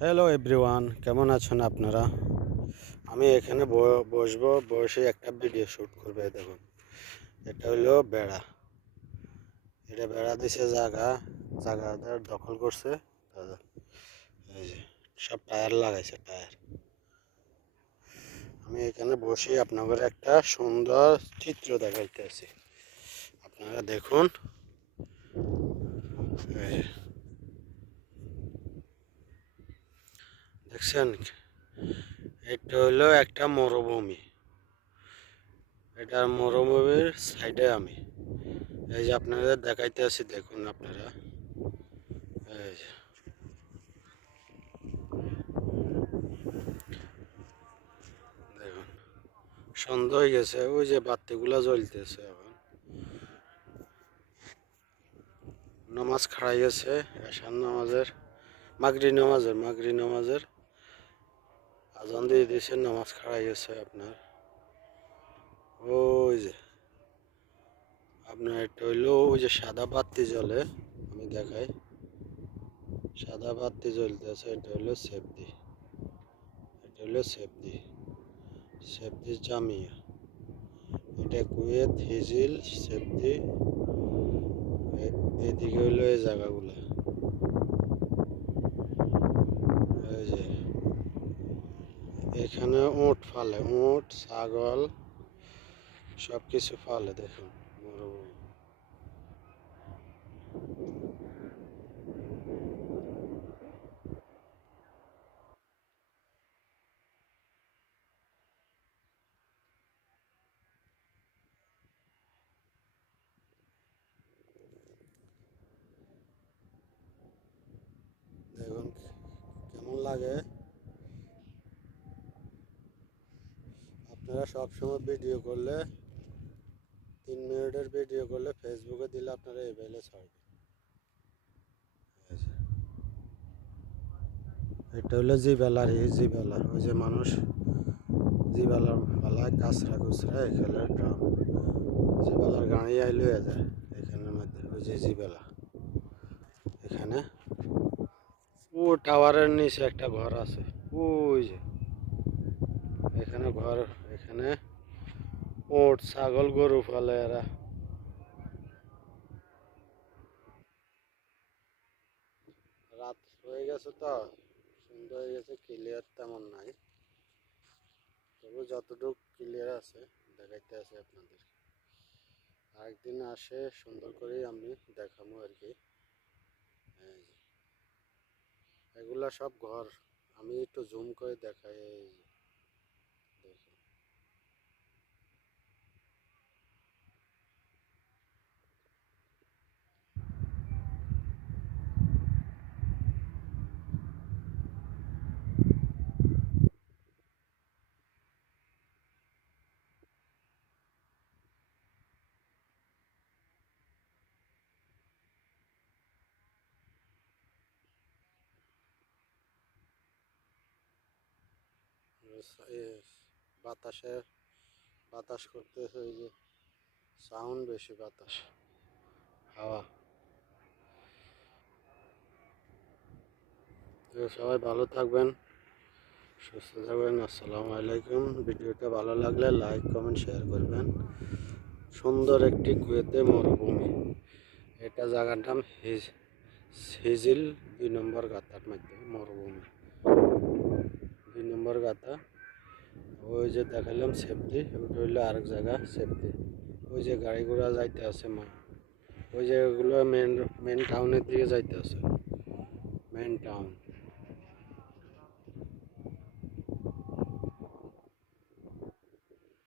Hello everyone, কেমন আছেন আপনারা? আমি এখানে বসবো, বসে একটা ভিডিও শ্যুট করবে। দেখুন, এটা হলো বেড়া। এটা বেড়া দিছে জায়গাটা দখল করছে দাদা। এই যে সব টায়ার লাগাইছে, টায়ার। আমি এখানে বসে আপনাদের একটা সুন্দর চিত্র দেখাইতেছি, আপনারা দেখুন। এই যে দেখছেন, এটা হলো একটা মরুভূমি। এটা মরুভূমির সাইডে আমি এই যে আপনাদের দেখাইতে আছি, দেখুন আপনারা। এই যে দেখুন, সন্ধ্যা হয়ে গেছে, ওই যে বাতিগুলা জ্বলতেছে। এখন নামাজ খাড়াই গেছে, এশার নামাজের, মাগরি নামাজের আজান দিয়ে দিয়েছে, নামাজ খাড়াই গেছে আপনার। ওই যে আপনার এটা হইলো ওই যে সাদা বাতি জ্বলে, আমি দেখাই। সাদা বাতি জ্বলতেছে, এটা হলো সেফদি। এটা হলো সেফদি জামিয়া। এটা কুয়েত হিজিল সেফদি। এদিকে হলো এই জায়গাগুলো। এই যে এখানে উট ফালে, উট ছাগল সব কিছু ফালে, দেখুন মরুভূমি। দেখুন কেমন লাগে। আপনারা সবসময় ভিডিও করলে, 3 মিনিটের ভিডিও করলে ফেসবুকে দিলে আপনারা এভাবে ছাড়বেন। এটা হলো জিবেলার, এই জিবেলার ওই যে মানুষ জিবেলার ফালায় কাঁচরা কুচরা, এখানে ড্রাম জিবেলার গাড়ি আইলো যায় এখানের মধ্যে। ওই যে জিবেলা এখানে, ও টাওয়ারের নিচে একটা ঘর আছে, ওই যে এখানে ঘর। এখানে ওট ছাগল গরু ফেলে এরা। রাত হয়ে গেছে তো, সুন্দর হয়ে গেছে, ক্লিয়ার তেমন নাই, তবু যতটুকু ক্লিয়ার আছে দেখাইতে আছে আপনাদের। আরেকদিন আসে সুন্দর করেই আমি দেখাবো আর কি। এই যে এগুলা সব ঘর, আমি একটু জুম করে দেখাই। এই যে দেখুন, বাতাসে বাতাস করতেছে, ওই যে সাউন্ড বেশি, বাতাস হাওয়া। তো সবাই ভালো থাকবেন, সুস্থ থাকবেন। আসসালামু আলাইকুম। ভিডিওটা ভালো লাগলে লাইক কমেন্ট শেয়ার করবেন। সুন্দর একটি কুয়েতে মরুভূমি। এটা জায়গার নাম হিজিল 2 নম্বর গাতার মধ্যে মরুভূমি, 2 নম্বর গাতা। ওই যে দেখালাম সেফটি, ওটা হইলো আরেক জায়গা সেফটি। ওই যে গাড়ি ঘোড়া যাইতে আছে, ওই জায়গাগুলো মেন টাউনের দিকে যাইতে আছে, মেন টাউন।